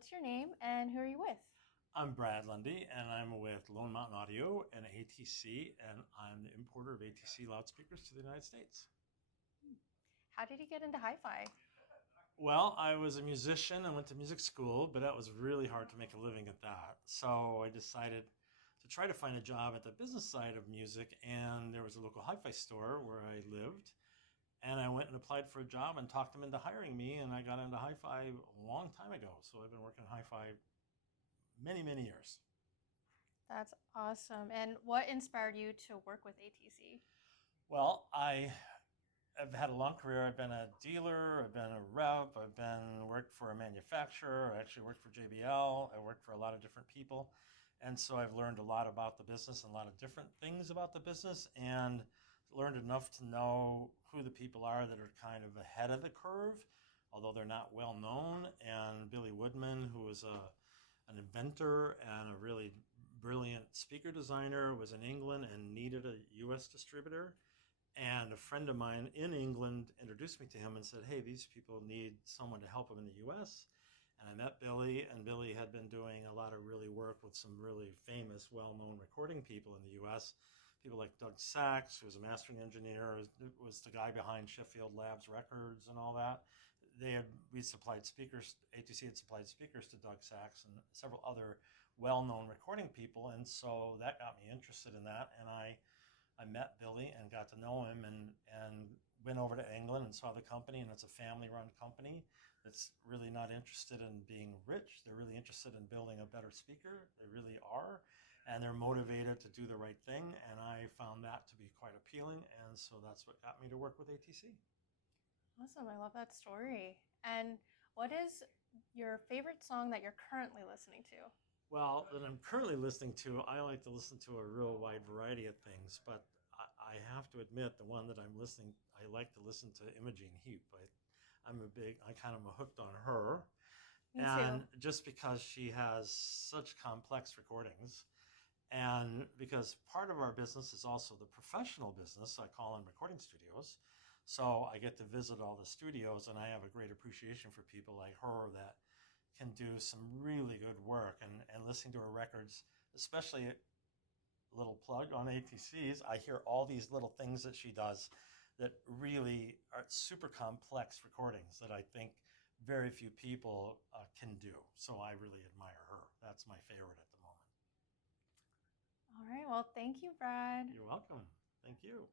what's your name and who are you with? I'm Brad Lunde, and I'm with Lone Mountain Audio and ATC, and I'm the importer of ATC loudspeakers to the United States. How did you get into hi-fi? Well, I was a musician and went to music school, but that was really hard to make a living at that. So I decided to try to find a job at the business side of music, and there was a local hi-fi store where I lived, and I went and applied for a job and talked them into hiring me, and I got into hi-fi a long time ago. So I've been working in hi-fi many, many years. That's awesome. And what inspired you to work with ATC? Well, I've had a long career. I've been a dealer, I've been a rep, worked for a manufacturer, I actually worked for JBL, I worked for a lot of different people. And so I've learned a lot about the business and a lot of different things about the business, and learned enough to know who the people are that are kind of ahead of the curve, although they're not well known. And Billy Woodman, who was an inventor and a really brilliant speaker designer, was in England and needed a US distributor. And a friend of mine in England introduced me to him and said, hey, these people need someone to help them in the US. And I met Billy, and Billy had been doing a lot of really work with some really famous, well-known recording people in the US. People like Doug Sachs, who was a mastering engineer, was the guy behind Sheffield Labs Records and all that. We supplied speakers, ATC had supplied speakers to Doug Sachs and several other well-known recording people. And so that got me interested in that. And I met Billy and got to know him, and went over to England and saw the company. And it's a family-run company that's really not interested in being rich. They're really interested in building a better speaker. They really are. And they're motivated to do the right thing. And I found that to be quite appealing. And so that's what got me to work with ATC. Awesome. I love that story. And what is your favorite song that you're currently listening to? Well, that I'm currently listening to, I like to listen to a real wide variety of things, but I have to admit the one that I like to listen to Imogene Heap. I kind of am hooked on her. Me too. And just because she has such complex recordings, and because part of our business is also the professional business, I call in recording studios. So I get to visit all the studios, and I have a great appreciation for people like her that can do some really good work. And listening to her records, especially a little plug on ATCs, I hear all these little things that she does that really are super complex recordings that I think very few people can do. So I really admire her. That's my favorite at the moment. All right. Well, thank you, Brad. You're welcome. Thank you.